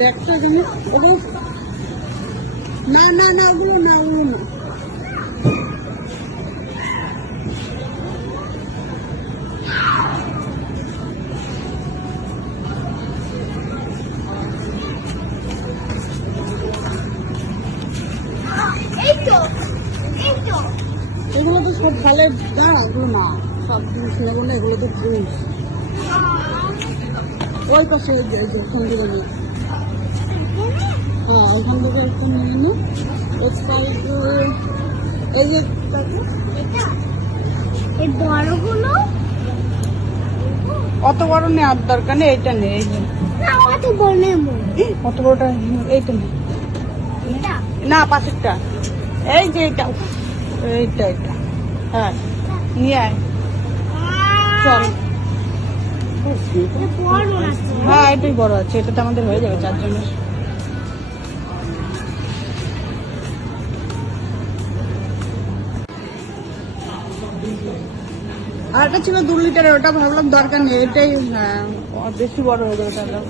দেখতো এখানে ওগুলো না না না ওগুলো না ওগুলো না এগুলো তো সব ভালো দাঁড়া ওগুলো না সব জিনিস নেবো না এগুলো তো ফ্রুট ওই পাশে ওখান থেকে নিয়ে হ্যাঁ ওখান থেকে একটু নিয়ে নি এই যে এই বড়গুলো অত বড় নেওয়ার দরকার নেই এইটা নেই এই যে অত বড় নেবো অত বড়টা এইটা নেই না পাশেরটা এই যে এইটা এইটা এইটা হ্যাঁ নিয়ে আয় চল হ্যাঁ এটাই বড় আছে এটাতে আমাদের হয়ে যাবে 4 জনের আর একটা ছিল 2 লিটারের ওটা ভাবলাম দরকার নেই এটাই হ্যাঁ বেশি বড় হয়ে যাবে তাহলে